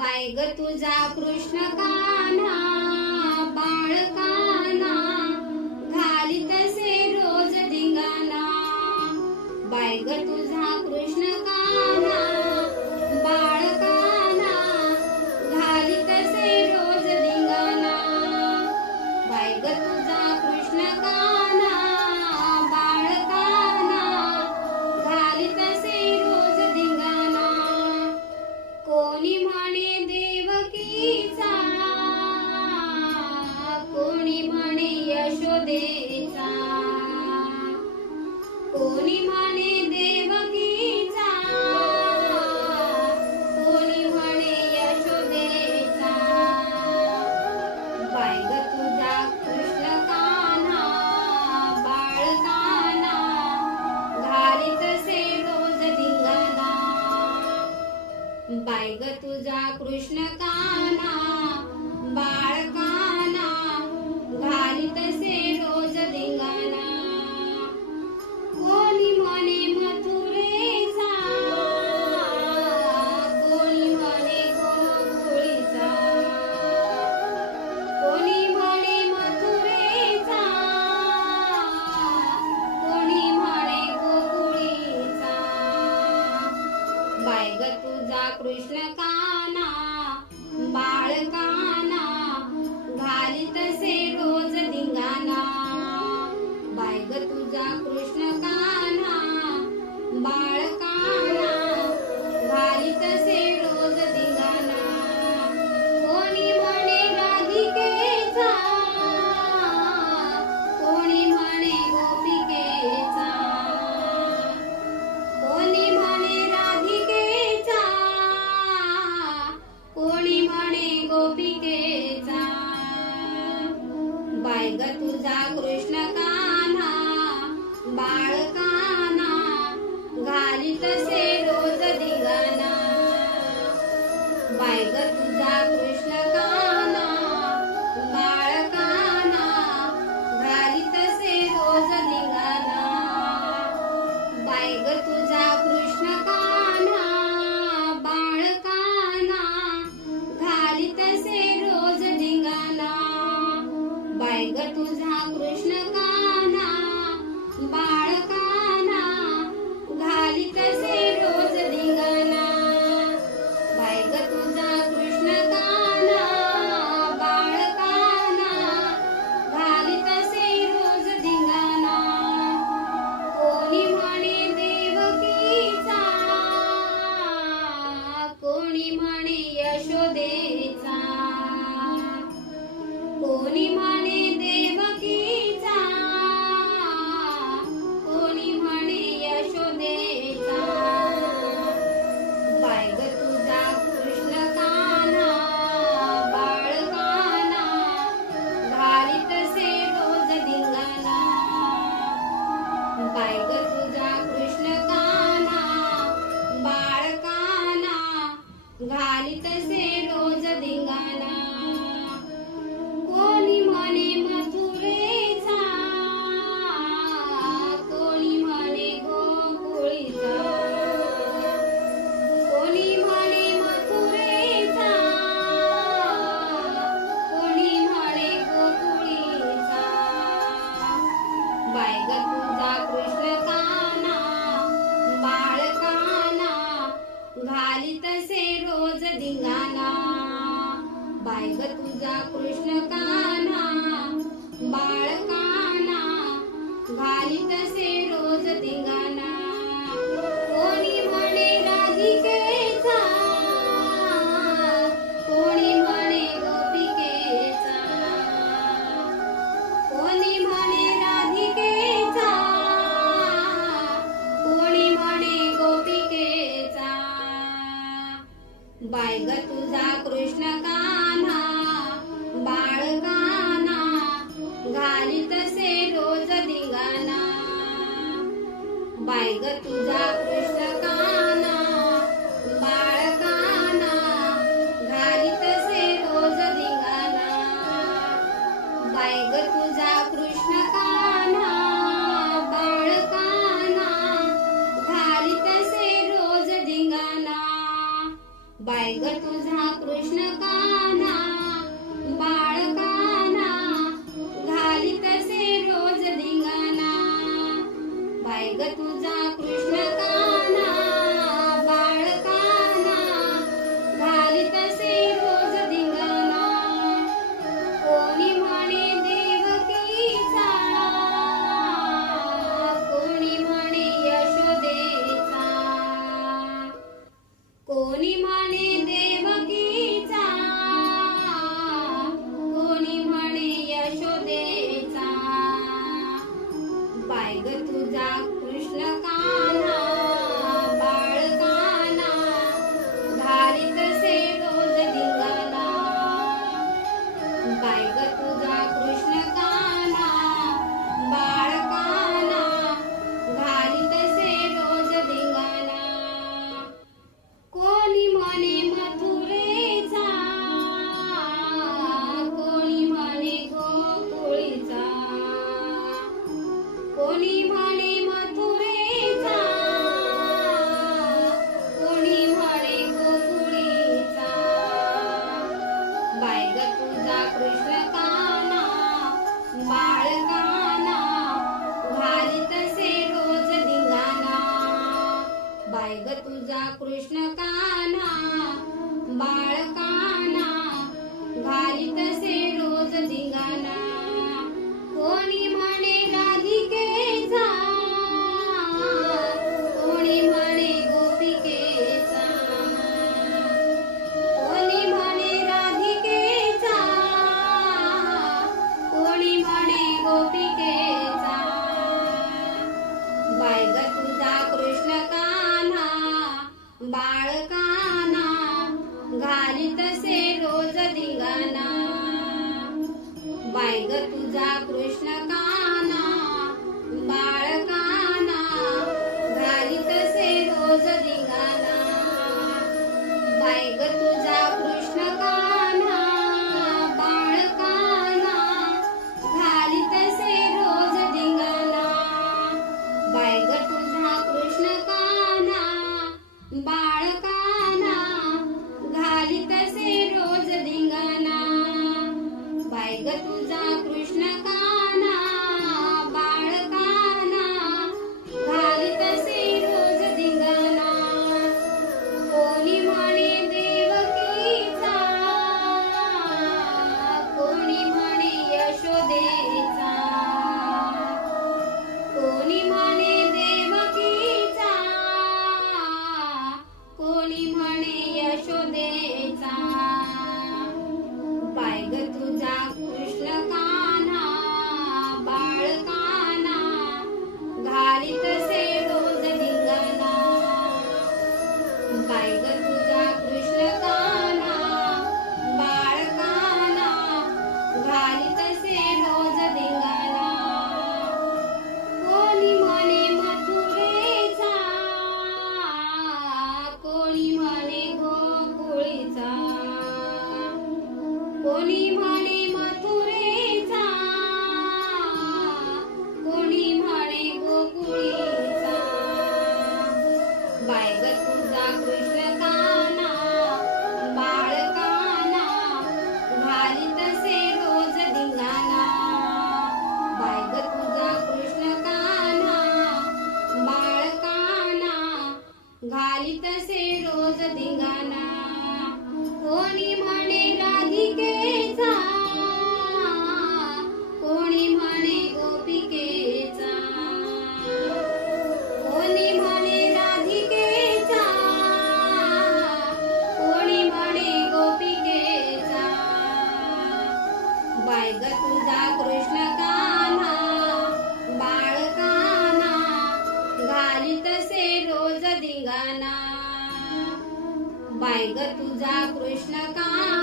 Bye ग तुझा कृष्ण कान्हा बाळकाना घालीत से रोज धिंगाणा. बाय ग तुझा कृष्ण कान्हा बाळकाना घालीत से रोज धिंगाणा. बाय ग तुझा कृष्ण कान्हा बाळकाना घालीत से रोज धिंगाणा. कोणी म्हणे देवकीचा कोणी म्हणे यशोदेचा. कोणी म्हणे देवकीचा कोणी म्हणे यशोदेचा. बाय ग तुझा कृष्ण कान्हा बाळकाना घालीत से रोज धिंगाणा. बाय ग तुझा कृष्ण कान्हा बाळकाना घालीत से रोज धिंगाणा. कोणी म्हणे मथुरेचा कोणी म्हणे गोकुळीचा. कोणी म्हणे मथुरेचा कोणी म्हणे गोकुळीचा. बाय ग तुझा कृष्ण कान्हा बाळकाना घालीत से रोज धिंगाणा. बाय ग तुझा कृष्ण कान्हा बाळकाना घालीत से रोज धिंगाणा. कोणी म्हणे राधिकेचा कोणी म्हणे गोपिकेचा. कोणी म्हणे राधिकेचा कोणी म्हणे गोपिकेचा. बाय ग तुझा कृष्ण कान्हा बाळकाना घालीत से रोज धिंगाणा. बाय ग तुझा कृष्ण कान्हा बाळकाना घालीत से रोज धिंगाणा. बाय ग तुझा कृष्ण कान्हा बाळकाना घालीत से रोज धिंगाणा. बाय ग तुझा कृष्ण कान्हा बाळकाना घालीत से रोज धिंगाणा. बाय ग तुझा कृष्ण कान्हा बाळकाना घालीत से रोज धिंगाणा. कोणी म्हणे देवकीचा कोणी म्हणे यशोदेचा. कोणी म्हणे देवकीचा कोणी म्हणे यशोदेचा. बाय ग तुझा कृष्ण कान्हा बाळकाना घालीत से रोज धिंगाणा. बाय ग तुझा कृष्ण कान्हा बाळकाना घालीत से रोज धिंगाणा. कोणी म्हणे मथुरेचा कोणी म्हणे गोकुळीचा. कोणी म्हणे मथुरेचा कोणी म्हणे गोकुळीचा. बाय ग तुझा कृष्ण कान्हा बाळकाना घालीत से रोज धिंगाणा. बाय ग तुझा कृष्ण कान्हा बाळकाना घालीत से रोज धिंगाणा. कोणी म्हणे राधिकेचा कोणी म्हणे गोपिकेचा. कोणी म्हणे राधिकेचा कोणी म्हणे गोपिकेचा. बाय ग तुझा कृष्ण कान्हा बाळकाना घालीत से रोज धिंगाणा. बाय ग तुझा कृष्ण कान्हा बाळकाना घालीत से रोज धिंगाणा. बाय ग तुझा कृष्ण कान्हा बाळकाना घालीत से रोज धिंगाणा. बाय ग तुझा तुझा कृष्ण कान्हा बाळकाना घालीतसे रोज धिंगाणा बाय ग तुझा कृष्ण कान्हा बाळकाना घालीतसे रोज धिंगाणा कोणी म्हणे देवकीचा कोणी म्हणे यशोदेचा कोणी म्हणे देवकीचा कोणी म्हणे यशोदेचा बाय ग तुझा कृष्ण कान्हा बाळकाना घालीतसे रोज धिंगाणा बाय ग तुझा कृष्ण कान्हा बाळकाना घालीतसे रोज धिंगाणा कोणी म्हणे मथुरेचा कोणी म्हणे गोकुळीचा कोणी म्हणे मथुरेचा कोणी म्हणे गोकुळीचा बाय ग तुझा कृष्ण कान्हा बाळकाना घालीतसे रोज धिंगाणा बाय ग तुझा कृष्ण कान्हा बाळकाना घालीतसे रोज धिंगाणा कोणी म्हणे राधिकेचा कोणी म्हणे गोपिकेचा कोणी म्हणे राधिकेचा कोणी म्हणे गोपिकेचा बाय ग तुझा कृष्ण कान्हा बाळकाना घालीतसे रोज धिंगाणा बाय ग तुझा कृष्ण कान्हा बाळकाना घालीतसे रोज धिंगाणा बाय ग तुझा कृष्ण कान्हा बाळकाना घालीतसे रोज धिंगाणा बाय ग तुझा कृष्ण कान्हा बाळकाना घालीतसे रोज धिंगाणा बाय ग तुझा कृष्ण कान्हा बाळकाना घालीतसे रोज धिंगाणा कोणी म्हणे देवकीचा कोणी म्हणे यशोदेचा कोणी म्हणे देवकीचा कोणी म्हणे यशोदेचा बाय ग तुझा कृष्ण कान्हा बाळकाना घालीतसे रोज धिंगाणा बाय ग तुझा कृष्ण कान्हा बाळकाना घालीतसे रोज धिंगाणा कोणी म्हणे मथुरेचा कोणी म्हणे गोकुळीचा कोणी म्हणे मथुरेचा कोणी म्हणे गोकुळीचा बाय ग तुझा कृष्ण कान्हा बाळकाना घालीतसे रोज धिंगाणा बाय ग तुझा कृष्ण कान्हा बाळकाना घालीतसे रोज धिंगाणा कोणी म्हणे राधिकेचा कोणी म्हणे गोपिकेचा कोणी म्हणे राधिकेचा कोणी म्हणे गोपिकेचा बाय ग तुझा कृष्ण कान्हा बाळकाना घालीतसे रोज धिंगाणा बाय ग तुझा कृष्ण कान्हा